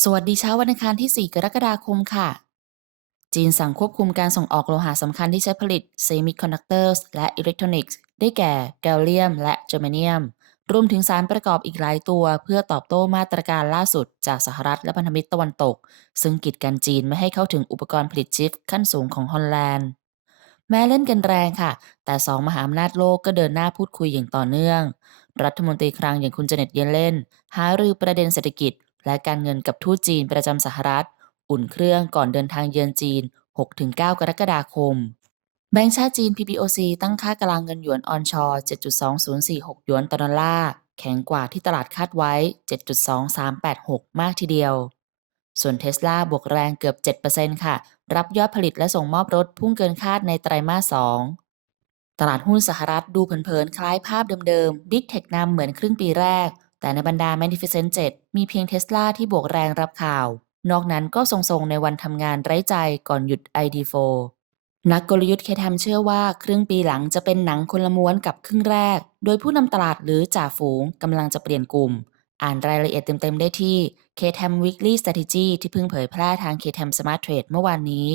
สวัสดีเช้าวันอังคารที่ 4 กรกฎาคมค่ะ จีนสั่งควบคุมการส่งออกโลหะสำคัญที่ใช้ผลิตเซมิคอนดักเตอร์และอิเล็กทรอนิกส์ได้แก่แกลเลียม และเจอร์เมเนียม รวมถึงสารประกอบอีกหลายตัว เพื่อตอบโต้มาตรการล่าสุดจากสหรัฐและพันธมิตรตะวันตก ซึ่งกีดกันจีนไม่ให้เข้าถึงอุปกรณ์ผลิตชิปขั้นสูงของฮอลแลนด์ แม้เล่นกันแรงค่ะ แต่สองมหาอำนาจโลกก็เดินหน้าพูดคุยอย่างต่อเนื่อง รัฐมนตรีคลังอย่างคุณเจเน็ตเยเลนหารือประเด็นเศรษฐกิจ และการเงินกับทูตจีนประจำสหรัฐ อุ่นเครื่องก่อนเดินทางเยือนจีน 6-9 กรกฎาคม แบงก์ชาติจีน PBOC ตั้งค่ากลางเงินหยวนออนชอร์7.2046 หยวนต่อดอลลาร์ แข็งกว่าที่ตลาดคาดไว้ 7.2386 มากทีเดียว ส่วนเทสลาบวกแรงเกือบ 7%ค่ะ รับยอดผลิตและส่งมอบรถพุ่งเกินคาดในไตรมาส 2ตลาดหุ้นสหรัฐดูเผินๆ คล้ายภาพเดิมๆ Big Tech นำเหมือนครึ่งปีแรก แต่ในบรรดา Magnificent 7 มีเพียงเทสลาที่บวกแรงรับข่าว นอกนั้นก็ทรงๆ ในวันทำงานไร้ใจก่อนหยุด ID4 นักกลยุทธ์เคทมเชื่อว่าครึ่งปีหลังจะเป็นหนังคนละม้วนกับครึ่งแรก โดยผู้นำตลาดหรือจ่าฝูงกำลังจะเปลี่ยนกลุ่ม อ่านรายละเอียดเต็มๆ ได้ที่ KTM Weekly Strategy ที่เพิ่งเผยแพร่ทาง KTM Smart Trade เมื่อวานนี้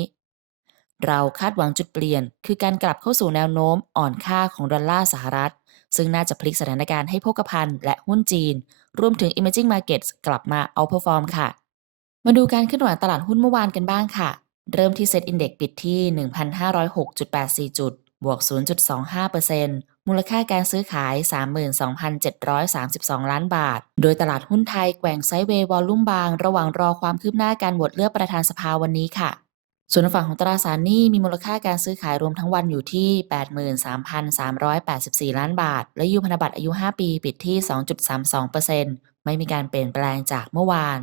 เราคาดหวังจุดเปลี่ยน คือการกลับเข้าสู่แนวโน้มอ่อนค่าของดอลลาร์สหรัฐ ซึ่งน่าจะพลิกสถานการณ์ให้โภคภัณฑ์และหุ้นจีน รวมถึง Emerging Markets กลับมาเอา perform ค่ะ มาดูการขึ้นไหวตลาดหุ้นเมื่อวานกันบ้างค่ะ เริ่มที่เซ็ตอินเด็กปิดที่ 1,506.84 จุด บวก 0.25%มูลค่าการซื้อขาย 32,732 ล้านบาท โดยตลาดหุ้นไทยแกว่งไซด์เวย์วอลลุ่มบาง ระหว่างรอความคืบหน้าการโหวตเลือกประธานสภาวันนี้ค่ะ ส่วนฝั่งของตราสารหนี้มีมูลค่าการซื้อขายรวมทั้งวันอยู่ที่ 83,384 ล้านบาท และยูพันธบัตรอายุ 5 ปีปิดที่ 2.32%ไม่มีการเปลี่ยนแปลงจากเมื่อวาน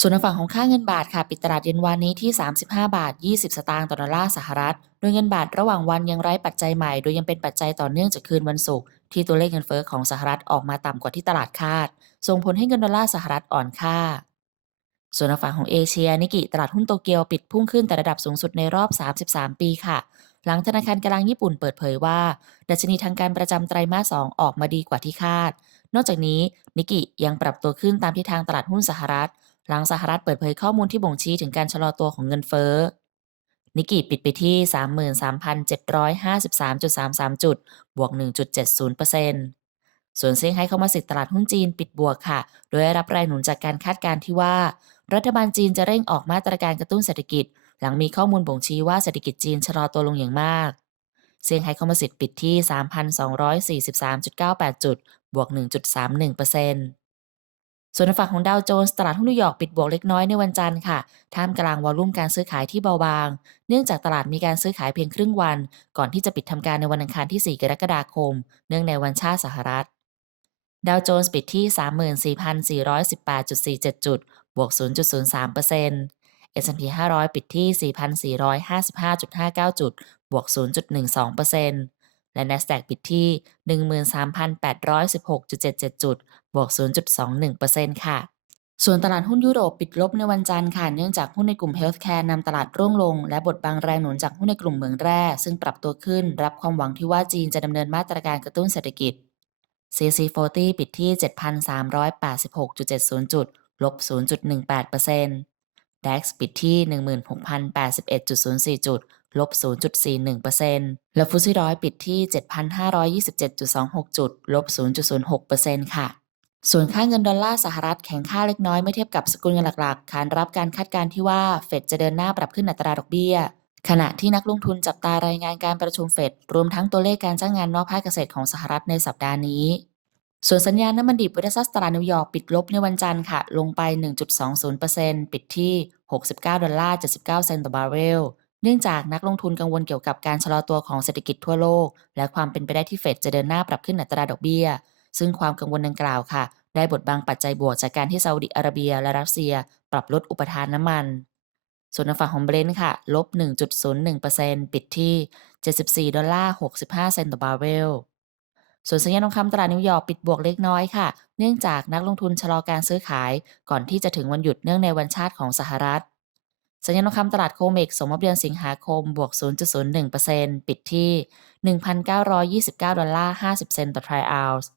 ส่วนฝั่งของค่าเงินบาทค่ะปิดตลาดเย็นวันนี้ที่ 35 บาท 20 สตางค์ต่อดอลลาร์สหรัฐ โดยเงินบาทระหว่างวันยังไร้ปัจจัยใหม่ โดยยังเป็นปัจจัยต่อเนื่องจากคืนวันศุกร์ที่ตัวเลขเงินเฟ้อของสหรัฐออกมาต่ำกว่าที่ตลาดคาด ส่งผลให้เงินดอลลาร์สหรัฐอ่อนค่า ส่วนฝั่งของเอเชีย นิกิตลาดหุ้นโตเกียวปิดพุ่งขึ้นแต่ระดับสูงสุดในรอบ 33 ปีค่ะ หลังธนาคารกลางญี่ปุ่นเปิดเผยว่า ดัชนีทางการประจำไตรมาส 2 ออกมาดีกว่าที่คาด นอกจากนี้นิกิยังปรับตัวขึ้นตามทิศทางตลาดหุ้นสหรัฐ หลังสหรัฐเปิดเผยข้อมูลที่บ่งชี้ถึงการชะลอตัวของเงินเฟ้อนิกิปิดไปที่ 33,753.33 จุด บวก 1.70% ส่วนเซี่ยงไฮ้เข้ามาสิทธิ์ตลาดหุ้นจีนปิดบวกค่ะ โดยได้รับแรงหนุนจากการคาดการณ์ที่ว่า รัฐบาลจีนจะเร่งออกมาตรการกระตุ้นเศรษฐกิจ หลังมีข้อมูลบ่งชี้ว่าเศรษฐกิจจีนชะลอตัวลงอย่างมากเซี่ยงไฮ้เข้ามาสิทธิ์ปิดที่ 3,243.98 จุด บวก 1.31%ส่วนฝั่งของดาวโจนส์ตลาดหุ้นนิวยอร์กปิดบวกเล็กน้อยในวันจันทร์ค่ะ ท่ามกลางวอลุ่มการซื้อขายที่เบาบาง เนื่องจากตลาดมีการซื้อขายเพียงครึ่งวัน ก่อนที่จะปิดทำการในวันอังคารที่ 4 กรกฎาคม เนื่องในวันชาติสหรัฐ ดาวโจนส์ปิดที่ 34,418.47 จุด บวก 0.03% S&P 500 ปิดที่ 4,455.59 จุด บวก 0.12%และ NASDAQ ปิดที่ 13,816.77 จุด บวก 0.21%ค่ะ ส่วนตลาดหุ้นยุโรปปิดลบในวันจันทร์ค่ะ เนื่องจากหุ้นในกลุ่มเฮลท์แคร์นำตลาดร่วงลง และบทบังแรงหนุนจากหุ้นในกลุ่มเมืองแร่ ซึ่งปรับตัวขึ้น รับความหวังที่ว่าจีนจะดำเนินมาตรการกระตุ้นเศรษฐกิจ CC40 ปิดที่ 7,386.70 จุด ลบ 0.18% DAX ปิดที่ 16,081.04 จุด ลบ 0.41%และฟุตซี่ร้อยปิดที่ 7,527.26 จุด ลบ 0.06%ค่ะ ส่วนค่าเงินดอลลาร์สหรัฐแข็งค่าเล็กน้อยไม่เทียบกับสกุลเงินหลักๆ ขานรับการคาดการณ์ที่ว่าเฟดจะเดินหน้าปรับขึ้นอัตราดอกเบี้ย ขณะที่นักลงทุนจับตารายงานการประชุมเฟดรวมทั้งตัวเลขการจ้างงานนอกภาคเกษตรของสหรัฐในสัปดาห์นี้ ส่วนสัญญาณน้ำมันดิบเวทซัสตลานิวยอร์กปิดลบในวันจันทร์ค่ะ ลงไป 1.20%ปิดที่ 69 ดอลลาร์ 79 เซนต์ต่อบาร์เรล เนื่องจากนักลงทุนกังวลเกี่ยวกับการชะลอตัวของเศรษฐกิจทั่วโลก และความเป็นไปได้ที่เฟดจะเดินหน้าปรับขึ้นอัตราดอกเบี้ย ซึ่งความกังวลดังกล่าวค่ะ ได้บทบังปัจจัยบวกจากการที่ซาอุดิอาระเบีย และรัสเซีย ปรับลดอุปทานน้ำมัน ส่วนทางฝั่งของเบรนท์ค่ะ ลบ 1.01%ปิดที่ 74 ดอลลาร์ 65 เซนต์ต่อบาร์เรล ส่วนสัญญาณทองคำตลาดนิวยอร์กปิดบวกเล็กน้อยค่ะ เนื่องจากนักลงทุนชะลอการซื้อขาย ก่อนที่จะถึงวันหยุดเนื่องในวันชาติของสหรัฐ สัญญาณทองคำตลาดโคเมกส่งมอบเดือนสิงหาคมบวก 0.01%ปิดที่ 1,929 ดอลลาร์ 50 เซนต์ต่อทรอยออนซ์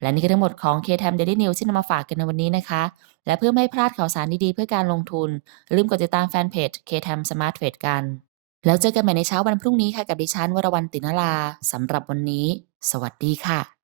และนี่คือทั้งหมดของ KTM Daily News ที่นำมาฝากกันในวันนี้นะคะ และเพื่อไม่พลาดข่าวสารดีๆ เพื่อการลงทุน ลืมกดติดตามแฟนเพจ KTM Smart Trade กัน แล้วเจอกันใหม่ในเช้าวันพรุ่งนี้ค่ะกับดิฉันวรวรรณตินลาสำหรับวันนี้ สวัสดีค่ะ